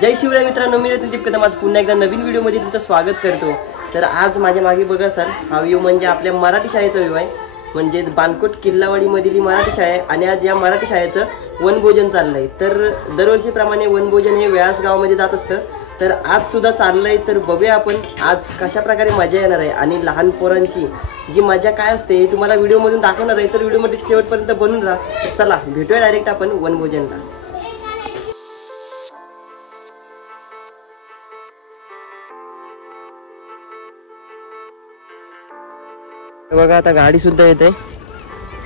जय शिवराय मित्रांनो, मी रतनदीप कदम आज पुन्हा एकदा नवीन व्हिडिओमध्ये तुमचं स्वागत करतो। तर आज माझ्या मागे बघा सर, हा व्ह्यू म्हणजे आपल्या मराठी शाळेचा व्ह्यू आहे, म्हणजे बानकोट किल्लावाडीमधील ही मराठी शाळा आहे। आणि आज या मराठी शाळेचं वनभोजन चाललंय। तर दरवर्षीप्रमाणे वनभोजन हे व्यास गावामध्ये जात असतं, तर आज सुद्धा चाललंय। तर बघूया आपण आज कशा प्रकारे मजा येणार आहे आणि लहान पोरांची जी मजा काय असते हे तुम्हाला व्हिडिओमधून दाखवणार आहे। तर व्हिडिओमध्ये शेवटपर्यंत बनून राहा। तर चला भेटूया डायरेक्ट आपण वनभोजनला। बघा आता गाडी सुद्धा येते,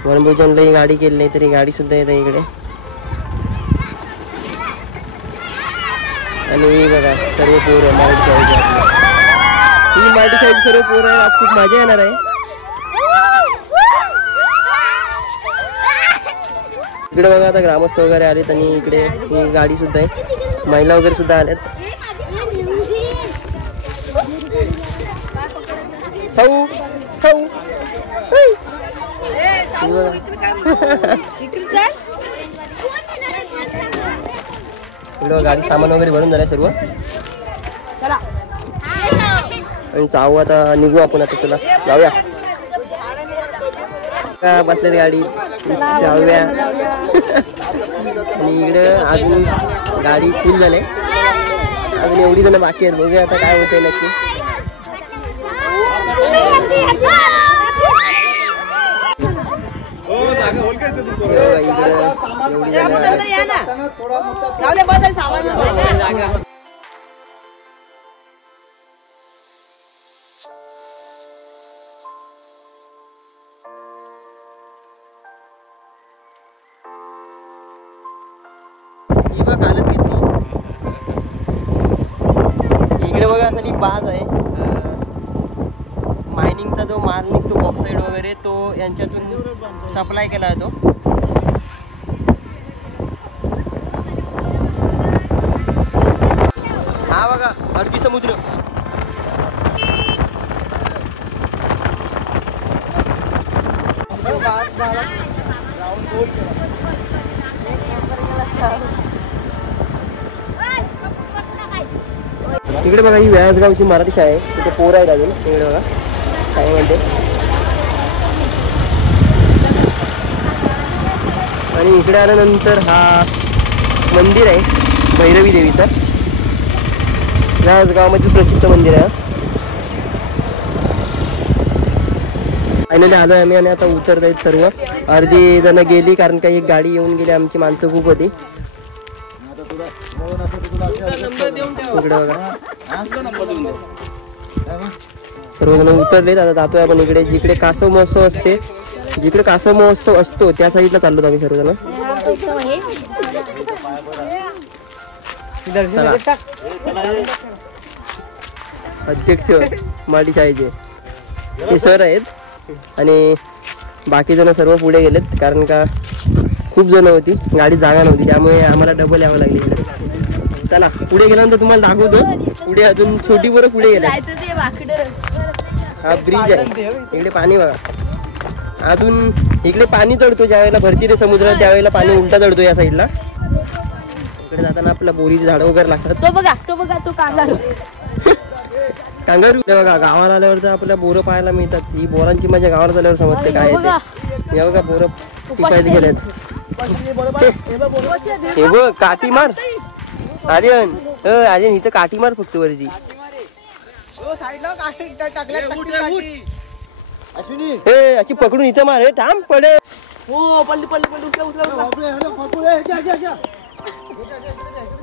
वनभोजनला ही गाडी केली नाही तरी गाडी सुद्धा येते इकडे। आणि बघा सर्व पोरं मराठी शाळेची सर्व पोरं आहे। आज खूप मजा येणार आहे। इकडे बघा आता ग्रामस्थ वगैरे आलेत आणि इकडे ही गाडी सुद्धा आहे, महिला वगैरे सुद्धा आल्यात। खाऊ खाऊ गाडी सामान वगैरे भरून झालंय सर्व आणि जाऊ आता, निघू आपण आता। चला जाऊया, का बसल्यात गाडी जाऊया। आणि इकडे अजून गाडी फुल झाले, अजून एवढी जण बाकी आहेत। बघूया आता काय होतंय नक्की। इकडे बघा असली बाज आहे, मायनिंगचा जो माल निघतो बॉक्साईड वगैरे तो यांच्यातून सप्लाय केला जातो। हा बघा अरबी समुद्र, इकडे बघा ही व्यासगावची मराठी शाळा आहे, तिथे पोरं आहेत अजून। इकडे बघा शाळेमध्ये, आणि इकडे आल्यानंतर हा मंदिर आहे भैरवी देवीचं, व्यासगावमध्ये प्रसिद्ध मंदिर आहे। फायनली आलोय आम्ही आणि आता उतरत आहेत सर्व। अर्धी जण गेली कारण काही एक गाडी येऊन गेली, आमची माणसं खूप होती। इकडे बघा सर्वजण उतरलेत, आता जातोय आपण इकडे जिकडे कासव महोत्सव असते, जिकडे कासव महोत्सव असतो त्या साईडला चाललो आम्ही सर्वजण। अध्यक्ष मराठी शाळेचे हे सर आहेत आणि बाकी जण सर्व पुढे गेलेत, कारण का खूप जण होती, गाडी जागा नव्हती, त्यामुळे आम्हाला डबल यावं लागली इकडे। चला पुढे गेल्यानंतर तुम्हाला दाखवतो, पुढे अजून छोटी पोरं पुढे गेले। हा ब्रिज आहे, इकडे पाणी बघा, अजून इकडे पाणी चढतो ज्यावेळेला भरती ते समुद्रात, त्यावेळेला पाणी उलटा चढतो या साईडला। इकडे जाताना आपला बोरीची झाडं वगैरे लागतात। तो बघा तो कांगारू कांगारू बघा, गावाला आल्यावर तर आपल्या बोरं पाहायला मिळतात। ही बोरांची मजा गावाला आल्यावर समजते काय आहे। हे बघा बोरं पिकायला गेल्यात, हे बघ काठी मार आर्यन, आर्यन इथं काठी मार फक्त वरची। हे अशी पकडून इथं मार, हे थांब पडे।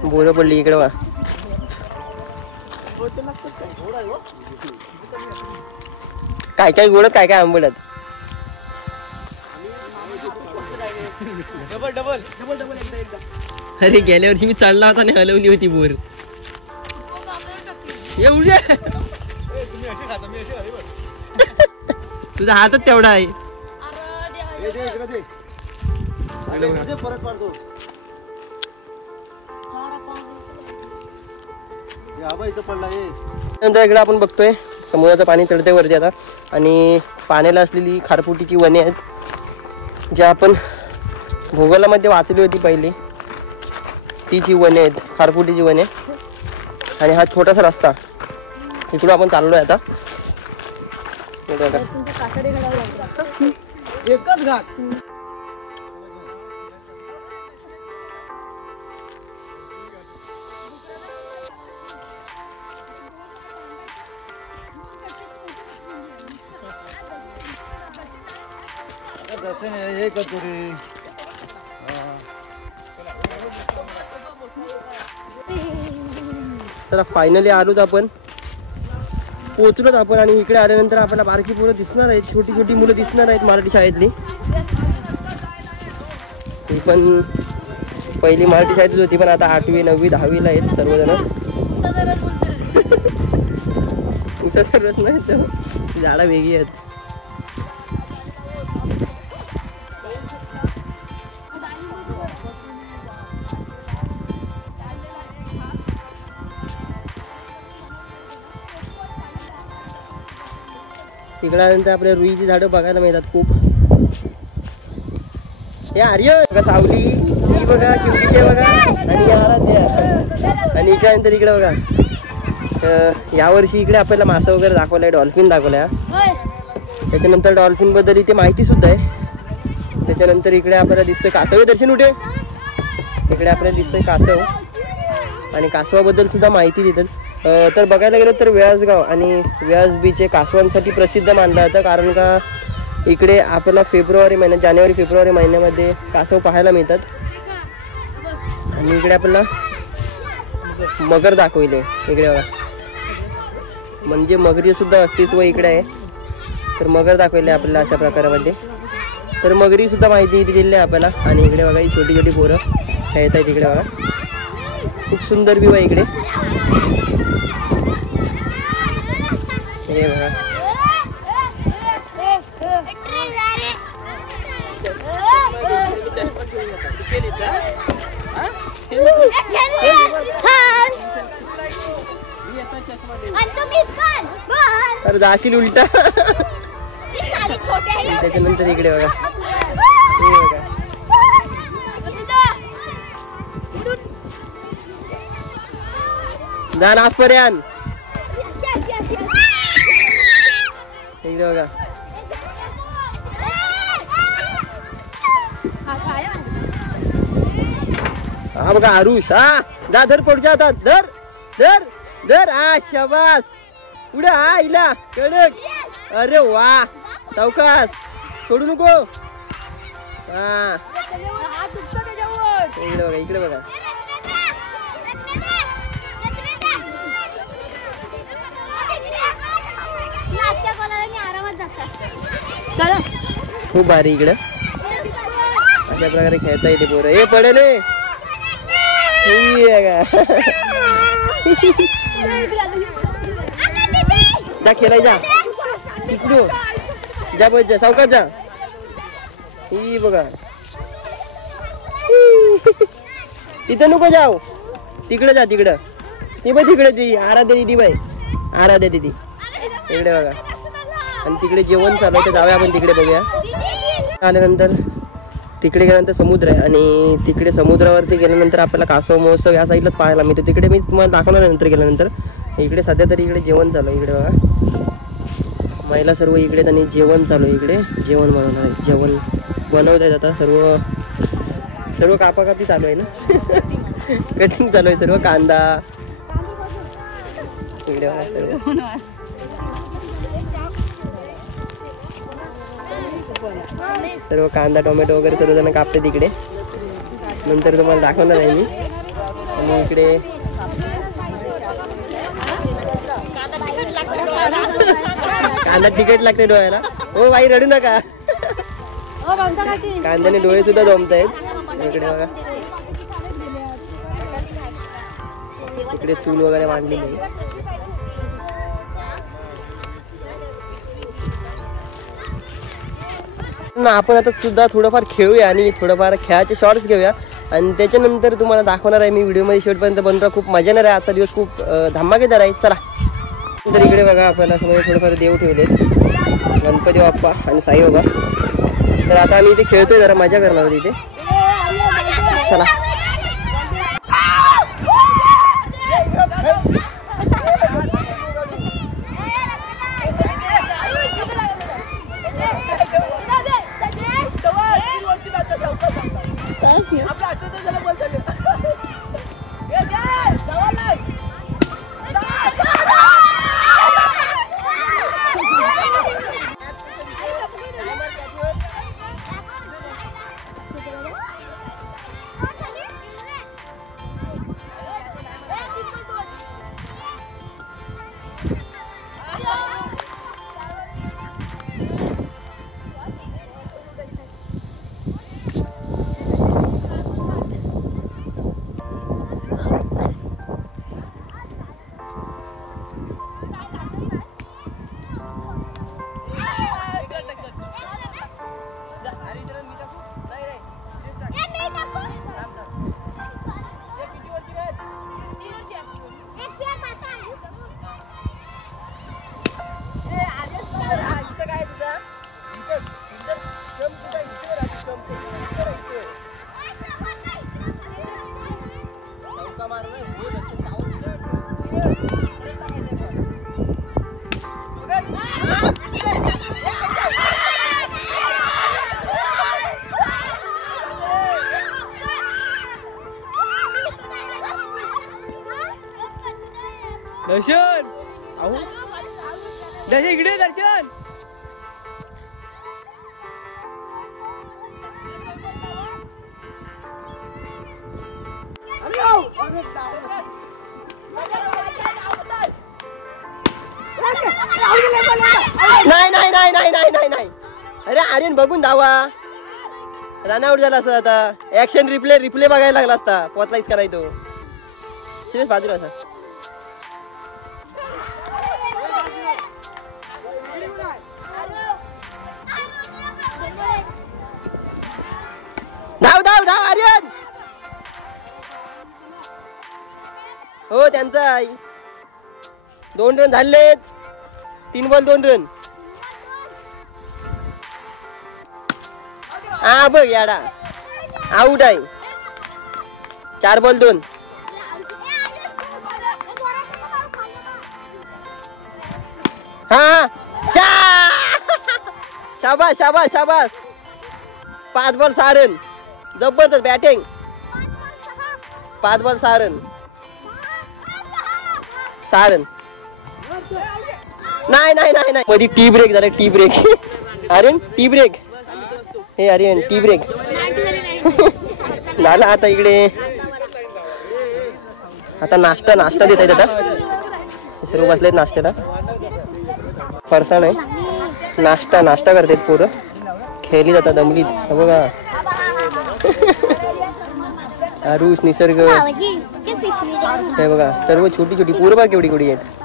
बोरं पडली इकडे वा, काय काय गोडत काय काय आंबडत। अरे गेल्या वर्षी मी चढला होता आणि हलवली होती बोर। एवढे तुझा हातच तेवढा आहे। नंतर इकडे आपण बघतोय समुद्राचं पाणी चढते वरती आता, आणि पाण्याला असलेली खारफुटीची वने आहेत जे आपण भूगोलामध्ये वाचली होती पहिली, तीच ही वने आहेत, खारफुटीची वने। आणि हा छोटासा रस्ता इकडून आपण चाललोय आता. एकच घाट. चला फायनली आलोच आपण, पोहोचलोच आपण. आणि इकडे आल्यानंतर आपल्याला बारकी पोरं दिसणार आहेत, छोटी छोटी मुलं दिसणार आहेत मराठी शाळेतली. ती पण पहिली मराठी शाळेतच होती, पण आता 8वी 9वी 10वीला आहेत सर्वजण. उसा सर्वच नाही तर झाडा वेगळी आहेत. इकड्यानंतर आपल्या रुईची झाडं बघायला मिळतात खूप. हे आर्य बघा, सावली ही बघा, किवडीचे बघा, आणि आराध्या. आणि इकड्यानंतर इकडे बघा, यावर्षी इकडे आपल्याला मासा वगैरे दाखवलाय, डॉल्फिन दाखवलाय. त्याच्यानंतर डॉल्फिन बद्दल इथे माहिती सुद्धा आहे. त्याच्यानंतर इकडे आपल्याला दिसतोय कासव. दर्शन उठे. इकडे आपल्याला दिसतोय कासव, आणि कासवाबद्दल सुद्धा माहिती देतात. तर बघायला गेलं तर व्यासगाव आणि व्यास बीच हे कासवांसाठी प्रसिद्ध मानलं जातं, कारण का इकडे आपल्याला फेब्रुवारी महिन्यात, जानेवारी फेब्रुवारी महिन्यामध्ये कासव पाहायला मिळतात. आणि इकडे आपल्याला मगर दाखवले इकडे बघा, म्हणजे मगरी सुद्धा अस्तित्व इकडे आहे. तर मगर दाखवले आपल्याला अशा प्रकारामध्ये. तर मगरी सुद्धा माहिती इथे दिली आहे आपल्याला. आणि इकडे बघा ही छोटी छोटी पोरं खेळत आहेत इकडे बघा. खूप सुंदर व्ह्यू आहे इकडे. हे बघा तर जाशील उलटा. त्याच्यानंतर इकडे बघा, हे बघा जा नासपर्यंत. इकडे बघा हा बघा आरुष. हा जा, धर पुढच्या हातात, धर धर धर. हा शाबास, पुढे. हा इला कडक. अरे वा, सावकाश, सोडू नको. हा इकडे बघा, इकडे बघा. खूप भारी इकडं अशा प्रकारे खेळता येते पोरं. हे पडेल जा, खेळाय जा, तिकडून जा, बस जा, सावकाश जा. ही बघा, तिथं नको जाऊ, तिकडे जा, तिकडं. ती बघ तिकडे, ती आराध्या दिदी बाई, आराध्या दिदी इकडे बघा. आणि तिकडे जेवण चालू आहे, तर जाऊया आपण तिकडे, बघूया. आल्यानंतर तिकडे गेल्यानंतर समुद्र आहे, आणि तिकडे समुद्रावरती गेल्यानंतर आपल्याला कासव महोत्सव या साईडलाच पाहायला मिळतो. तिकडे मी तुम्हाला दाखवणार नंतर गेल्यानंतर. इकडे सध्या तरी इकडे जेवण चालू आहे. इकडे बघा महिला सर्व इकडे, त्यांनी जेवण चालू आहे. इकडे जेवण बनवणार आहे, जेवण बनवत आहेत आता. सर्व कापाकापी चालू आहे ना. कटिंग चालू आहे सर्व. कांदा इकडे बघा सर्व कांदा टोमॅटो वगैरे सर्वजण कापते तिकडे. नंतर तुम्हाला दाखवणार आहे मी. आणि इकडे कांदा तिखट लागते डोळ्याला. हो बाई, रडू नका. कांद्याने डोळे सुद्धा जमत आहेत. इकडे बघा, इकडे चूल वगैरे मांडलेली आहे. आपण आता सुद्धा थोडंफार खेळूया आणि थोडंफार खेळाचे शॉर्ट्स घेऊया. आणि त्याच्यानंतर तुम्हाला दाखवणार आहे मी. व्हिडिओमध्ये शेवटपर्यंत बनवा, खूप मजा येणार आहे. आजचा दिवस खूप धमाकेदार आहे. चला. तर इकडे बघा आपल्याला समोर थोडेफार देव ठेवलेत, गणपती बाप्पा आणि साईबाबा. तर आता आम्ही इथे खेळतोय, जरा मजा करणार आहोत इथे. चला. दर्शन अहो दर्शन इकडे दर्शन नाही नाही नाही नाही नाही नाही नाही अरे आर्यन बघून धावा रन आउट झाला असता आता ऍक्शन रिप्ले बघायला लागला असता पोचलायच का नाही तो सिरियस बाजूला असा धाव धाव धाव आर्यन हो त्यांचा 2 रन झालेत 3 बॉल 2 रन हा बघ याडा आउट आहे 4 बॉल 2 हा शाबास शाबास शाबास 5 बॉल 6 रन जबरदस्त बॅटिंग 5 बॉल 6 रन 6 रन नाही नाही नाही नाही मध्ये टी ब्रेक झाला tea break Aryan tea break हे आर्यन टी ब्रेक झाला आता इकडे आता नाश्ता देत आहेत आता सर्व बसलेत नाश्त्याला फरसाण आहे नाश्ता करतात पोरं खेळली जातात दमलीत बघा आरुष निसर्ग हे बघा सर्व छोटी छोटी पोरं बघा केवढी केवढी आहेत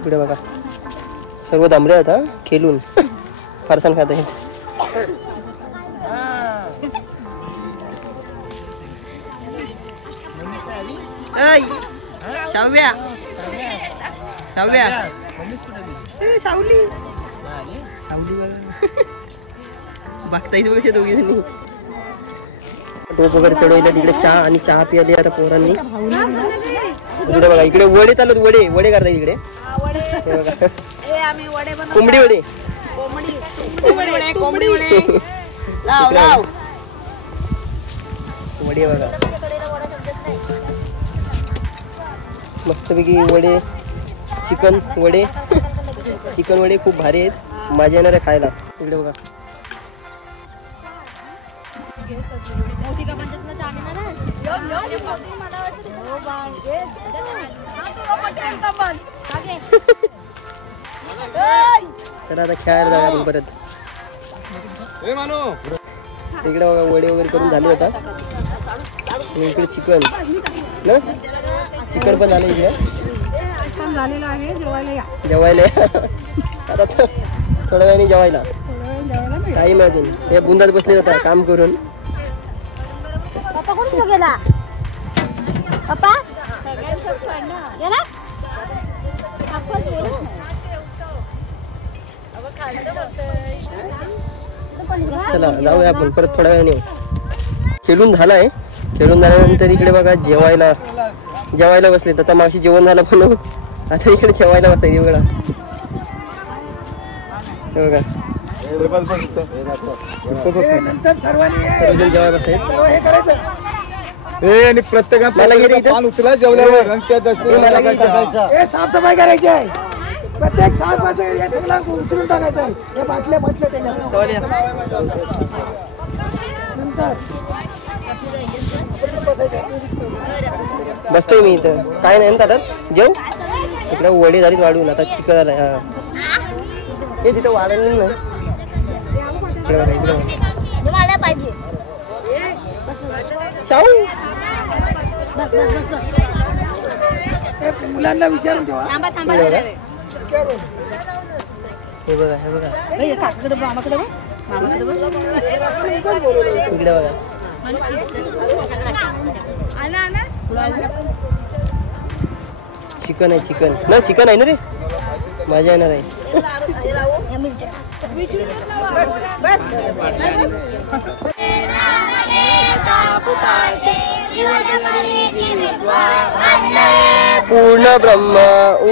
इकडे बघा सर्व दमले आता खेळून फरसाण खात आहेत शाव्या सावली बघताय बघा दोघी जणी टोप वगैरे चढवले तिकडे चहा पिली आता पोरांनी इकडे बघा इकडे वडे चालू वडे करताय इकडे कोंबडी वडे वडे बघा मस्तपैकी वडे चिकन वडे खूप भारी आहेत मजा येणार आहे खायला इकडे बघा चला आता खेळायला जाऊ आपण परत इकडे वडे वगैरे करून झाले होता इकडे चिकन पण झालं इकडे जेवायला आता थोड्या वेळाने जेवायला टाईम आहे अजून हे बुंदात बसले होता काम करून गेला पप्पा गेला चला जाऊया आपण परत थोड्या वेळाने येऊ. खेळून झालाय. खेळून झाल्यानंतर इकडे बघा जेवायला बसले. तर मागशी जेवण झालं पण आता इकडे जेवायला बसायचे बघा. हे बघा जेवायला बसायचे आणि प्रत्येकाला उचला जेवल्यावर आणि त्या साफसफाई करायची आहे. प्रत्येक सगळं उचलून टाकायचं आहे. हे बाटल्या बसतोय मी इथं. काय नाही ना जेव. इकडे वडी झालीत वाढून. आता चिकन आलाय. हा हे तिथं वाढायला ना पाहिजे. मुलांना विचारून ठेवा. हे बघा इकडे बघा. चिकन आहे ना रे. मजा येणार आहे. पूर्ण ब्रह्म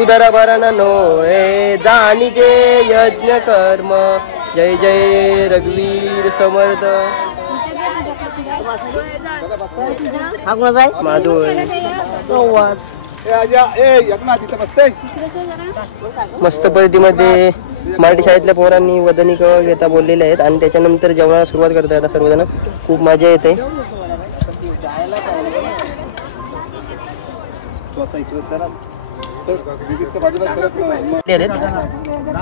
उदर भरण नोए जाणीजे यज्ञ कर्म. जय जय रघुवीर समर्थ. मस्त पद्धतीमध्ये मराठी शाळेतल्या पोरांनी वदनी घेता बोललेले आहेत आणि त्याच्यानंतर जेवणाला सुरुवात करताय आता सर्वजण. खूप मजा येते.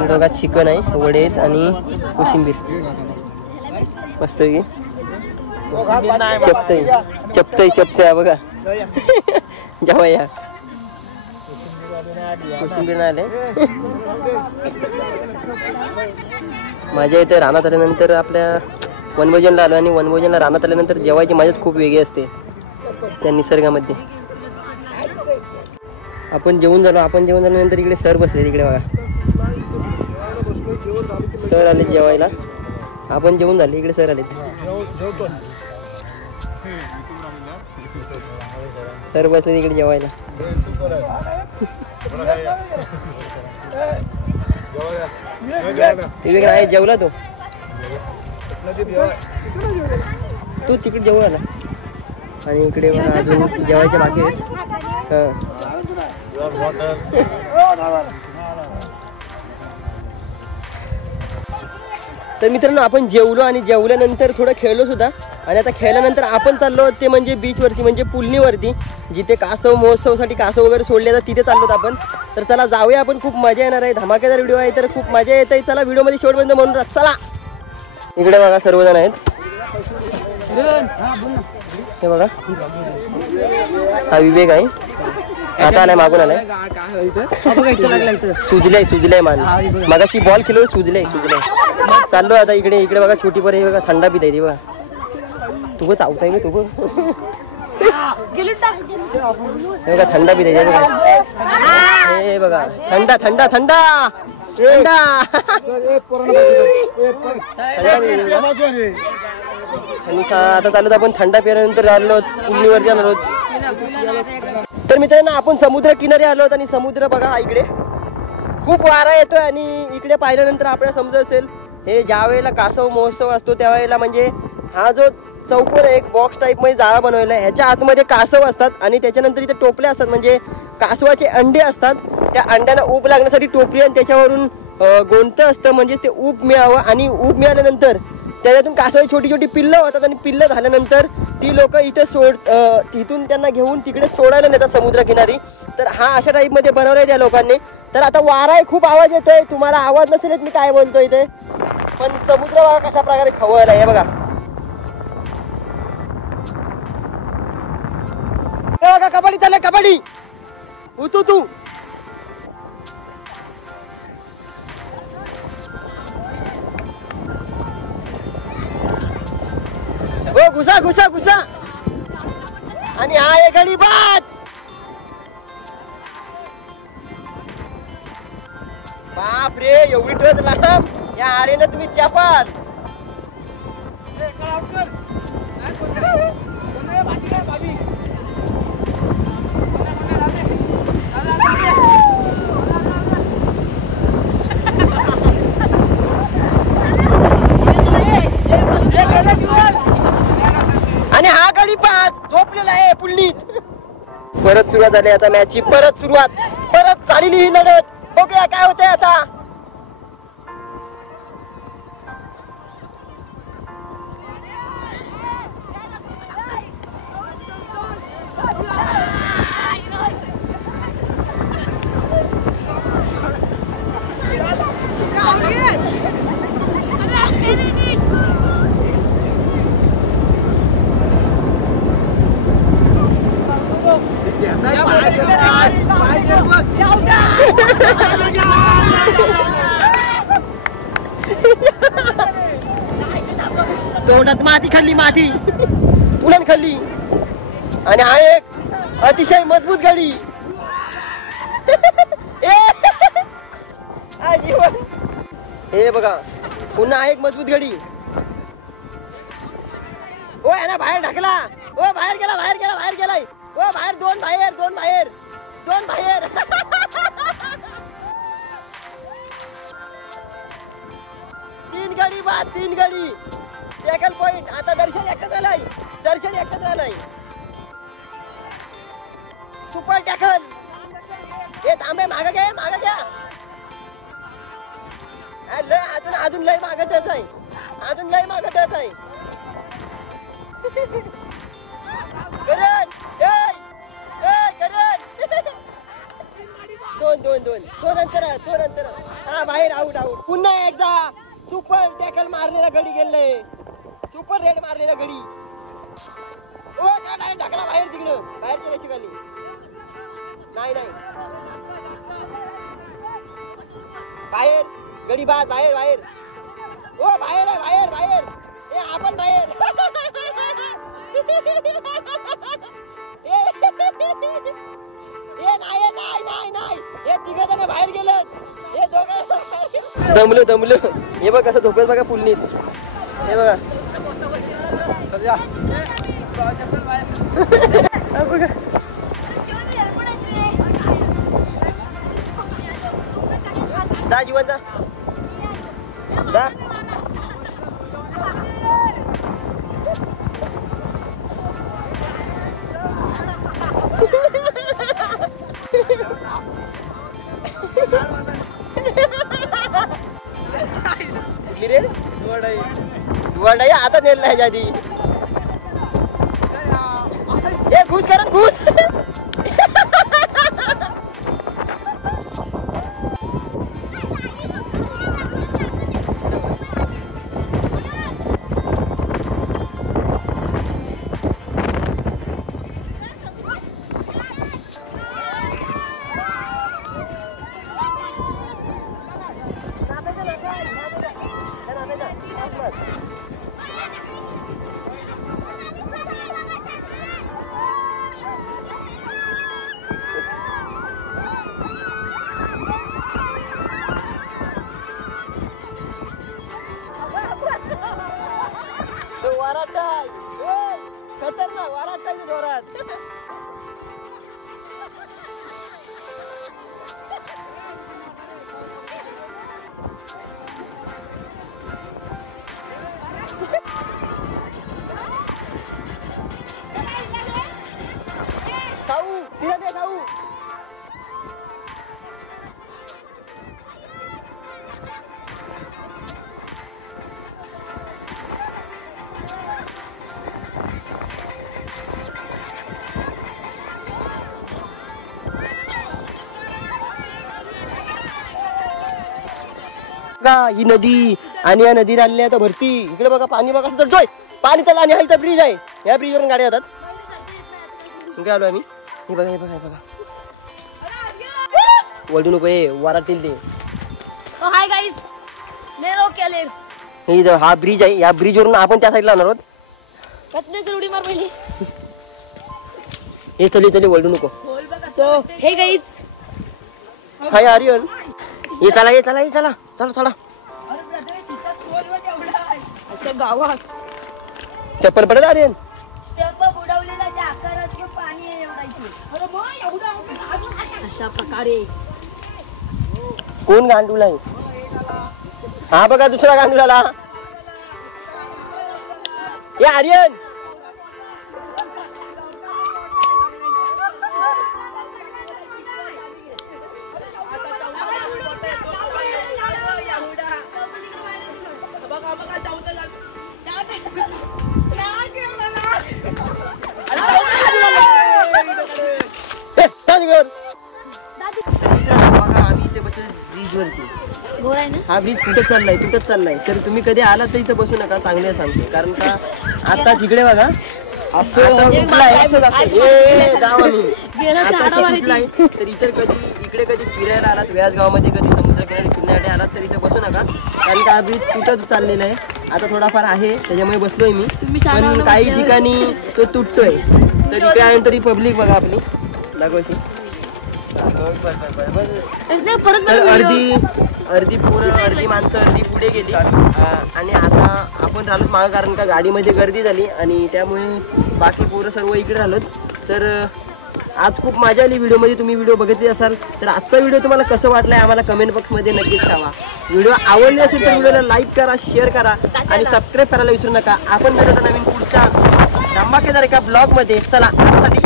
बघा चिकन आहे, वडे आहेत आणि कोशिंबीर. मस्त चपतय बघा. जेव्हा या कोशिंबीर नाही आले. मजा येते. रानात आल्यानंतर आपल्या वनभोजनला आलो आणि वनभोजनला रानात आल्यानंतर जेवायची मजाच खूप वेगळी असते त्या निसर्गामध्ये. आपण जेवून झाल्यानंतर इकडे सर बसले. तिकडे बघा सर आले जेवायला. आपण जेवून झाले इकडे सर आलेत. सर बसले तिकडे जेवायला. विवेक आहे जेवला तू तिकडे जेवू आला. आणि इकडे अजून जेवायचे बाकी आहेत. तर मित्रांनो आपण जेवलो आणि जेवल्यानंतर थोडं खेळलो सुद्धा. आणि आता खेळल्यानंतर आपण चाललो ते म्हणजे बीचवरती म्हणजे पुलनीवरती जिथे कासव महोत्सवसाठी कासव वगैरे सोडले जातात तिथे चाललो आपण. तर चला जाऊया आपण. खूप मजा येणार आहे. धमाकेदार व्हिडिओ आहे तर खूप मजा येत आहे. चला व्हिडिओमध्ये शेवटपर्यंत म्हणून चला. इकडे बघा सर्वजण आहेत. हे बघा हा विवेक आहे. आता आलाय मागून आलाय. सुजलंय मान. मगाशी बॉल खेळलो सुजलंय. चाललो आता इकडे बघा छोटी पोर आहे बघा. थंडा पित आहे बघा. तू चावताय का तू बघा. थंडा पित आहे बघा. हे बघा थंडा थंडा थंडा थंडा आणि आता चालत आपण थंडा पिल्यानंतर आलो पुलनीवरती आलो. तर मित्रांनो आपण समुद्र किनारी आलो आणि समुद्र बघा हा इकडे खूप वारा येतोय. आणि इकडे पाहिल्यानंतर आपल्याला समजत असेल हे ज्या वेळेला कासव महोत्सव असतो त्यावेळेला म्हणजे हा जो चौकोन एक बॉक्स टाईप मध्ये जाळा बनवलेला आहे. ह्याच्या आतमध्ये कासव असतात आणि त्याच्यानंतर इथे टोपले असतात म्हणजे कासवाचे अंडे असतात. त्या अंड्यांना ऊब लागण्यासाठी टोपली आणि त्याच्यावरून गोंधतं असतं म्हणजे ते ऊब मिळावं. आणि ऊब मिळाल्यानंतर त्याच्यातून कासवाची छोटी छोटी पिल्लं होतात आणि पिल्लं झाल्यानंतर ती लोक इथे तिथून त्यांना घेऊन तिकडे सोडायला नेतात समुद्रकिनारी. तर हा अशा टाईपमध्ये बनवलाय त्या लोकांनी. तर आता वारा आहे खूप आवाज येतोय. तुम्हाला आवाज नसेल मी काय बोलतोय इथे पण समुद्र बघा कशा प्रकारे खवळला आहे बघा. बघा कबड्डी चाललंय. कबड्डी तू हो घुसा आणि हा एक गडी बाद. बाप रे एवढी टच लांब या आरेनं तुम्ही चापात. सुरुवात झाली आता मॅचची परत सुरुवात परत चालली ही लढत बघूया काय होतंय आता तोंडात माती खाल्ली माती पुन्हा खाल्ली आणि हा एक अतिशय मजबूत गाडी जीवन हे बघा पुन्हा एक मजबूत गाडी ओ आहे ना बाहेर ढकला ओ बाहेर गेला बाहेर गेला बाहेर गेलाय ओ बाहेर दोन बाहेर दोन बाहेर दोन बाहेर तीन गाडी बाद तीन गाडी टॅकल पॉइंट आता दर्शन एकच झालाय दर्शन एकच झालाय सुपर टॅकल हे थांबे मागं घ्या अजून अजून लय मागं टच आहे अजून लय मागं टच आहे करण करण दोन अंतर हा बाहेर आऊट पुन्हा एकदा सुपर टॅकल मारलेला गडी गेले सुपर रेड मारलेला गडी ओ त्या डायरेक्ट ढकला बाहेर तिकडं बाहेरच्या रेषे खाली नाही बाहेर गडी बाद बाहेर बाहेर ओ बाहेर आहे बाहेर ए आपण बाहेर नाही हे तिघ जण बाहेर गेलेत हे दोघं दमलो हे बघ कसं झोपेत बघा पुलनीत हे बघा बघा जा जीवन जा वडाई आता नेला ह्याच्या आधी ए घुस करण घुस खतरनाक वारात जोरात साऊ तिला दे साऊ ही नदी आणि या नदी आलेली आता भरती इकडे बघा पाणी बघा कसं चढतोय पाणी चाललं आणि हा इथं ब्रिज आहे या ब्रिजवरून गाड्या जातात इकडे आलो आम्ही हे बघा हे बघा वळू नको हे वारातील ते हाय गाईस लेरो केलेर हे हा ब्रिज आहे या ब्रिज वरून आपण त्या साईडला जाणार आहोत कतने उडी मार पहिली हे चली वळू नको सो हे गाईस हाय आर्यन ये चला गावात चप्पल पडत आर्यन अशा प्रकारे कोण गांडूला हा बघा दुसरा गांडूला ये आर्यन चाललाय ना. हा ब्रिज तुटत चाललाय तर तुम्ही कधी आलात तर इथं बसू नका, चांगले सांगतो. कारण का आता तिकडे बघा असं आता तुटलाय, असं जातं. जाऊ आम्ही. आता ते तुटलाय, तर इकडे कधी फिरायला आलात, व्यास गावामध्ये कधी समुद्रकिनारी फिरण्यासाठी आलात तर इथे बसू नका. कारण का हा ब्रिज तुटत चाललेला आहे. आता थोडाफार आहे त्याच्यामुळे बसलोय मी, पण काही ठिकाणी तो तुटतोय. तर इकडे आहे तरी पब्लिक बघा आपली दाखवशी. तर अर्धी माणसं अर्धी पुढे गेली आणि आता आपण राहिलो मागं, कारण का गाडीमध्ये गर्दी झाली आणि त्यामुळे बाकी पोरं सर्व इकडे राहिलोत. तर आज खूप मजा आली व्हिडिओमध्ये. तुम्ही व्हिडिओ बघितली असाल तर आजचा व्हिडिओ तुम्हाला कसं वाटलाय आम्हाला कमेंट बॉक्समध्ये नक्कीच सांगा. व्हिडिओ आवडले असेल तर व्हिडिओला लाईक करा, शेअर करा आणि सबस्क्राईब करायला विसरू नका. आपण भेटू नवीन पुढच्या धमाकेदार एका ब्लॉगमध्ये. चला आजसाठी